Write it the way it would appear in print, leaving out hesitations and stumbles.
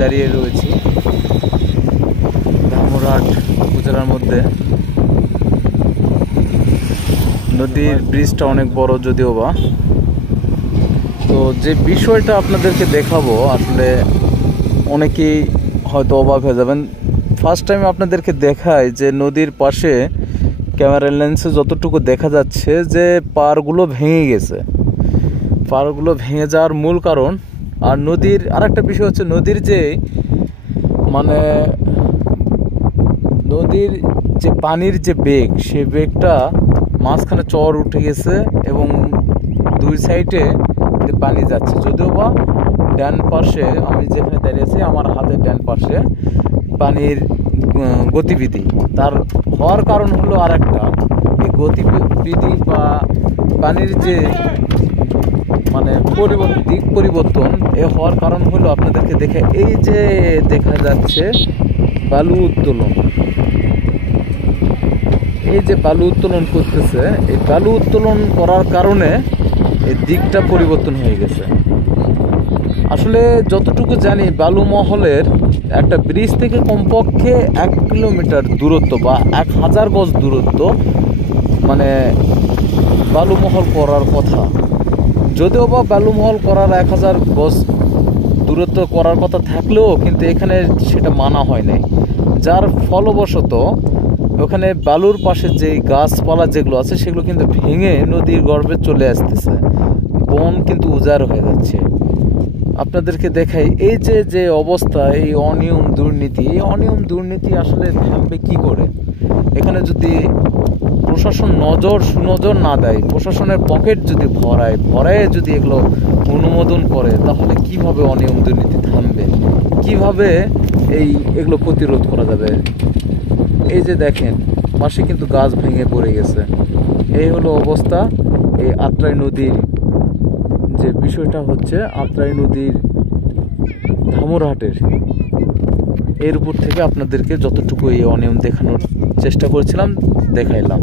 দাঁড়িয়ে রয়েছি ধামরাট উপজেলার মধ্যে। নদীর ব্রিজটা অনেক বড় যদিও বা। তো যে বিষয়টা আপনাদেরকে দেখাবো আসলে অনেকেই হয়তো অবাক হয়ে যাবেন। ফার্স্ট টাইম আপনাদেরকে দেখায় যে নদীর পাশে ক্যামেরা লেন্সে যতটুকু দেখা যাচ্ছে যে পাড়গুলো ভেঙে গেছে। পাড়গুলো ভেঙে যাওয়ার মূল কারণ, আর নদীর আরেকটা বিষয় হচ্ছে নদীর যে নদীর যে পানির যে বেগ, সে বেগটা মাঝখানে চর উঠে গেছে এবং দুই সাইডে পানি যাচ্ছে। যদিও বা ডান পাশে আমি যেখানে দাঁড়িয়ে আছি, আমার হাতের ডান পাশে পানির গতিবিধি তার হওয়ার কারণ হলো আর একটা, এই গতিবিধি বা পানির যে দিক পরিবর্তন এ হওয়ার কারণ হলো আপনাদেরকে দেখে এই যে দেখা যাচ্ছে বালু উত্তোলন। এই যে বালু উত্তোলন করতেছে, এই বালু উত্তোলন করার কারণে এই দিকটা পরিবর্তন হয়ে গেছে। আসলে যতটুকু জানি বালু মহলের একটা ব্রিজ থেকে কমপক্ষে 1 কিলোমিটার দূরত্ব বা 1000 গজ দূরত্ব বালুমহল করার কথা। যদিও বা বালুমহল করার 1000 গজ দূরত্ব করার কথা থাকলেও কিন্তু এখানে সেটা মানা হয় নাই, যার ফলবশত ওখানে বালুর পাশে যে গাছপালা যেগুলো আছে সেগুলো কিন্তু ভেঙে নদীর গর্ভে চলে আসতেছে, বন কিন্তু উজাড় হয়ে যাচ্ছে। আপনাদেরকে দেখাই এই যে অবস্থা, এই অনিয়ম দুর্নীতি আসলে থামবে কি করে? এখানে যদি প্রশাসন সুনজর না দেয়, প্রশাসনের পকেট যদি ভরায় যদি এগুলো অনুমোদন করে, তাহলে কিভাবে অনিয়ম দুর্নীতি থামবে? কিভাবে এগুলো প্রতিরোধ করা যাবে? এই যে দেখেন পাশে কিন্তু গাছ ভেঙে পড়ে গেছে। এই হলো অবস্থা। এই আত্রাই নদীর যে বিষয়টা হচ্ছে, আত্রাই নদীর ধামরাহাটের এর উপর থেকে আপনাদেরকে যতটুকু এই অনিয়ম দেখানোর চেষ্টা করেছিলাম দেখাইলাম।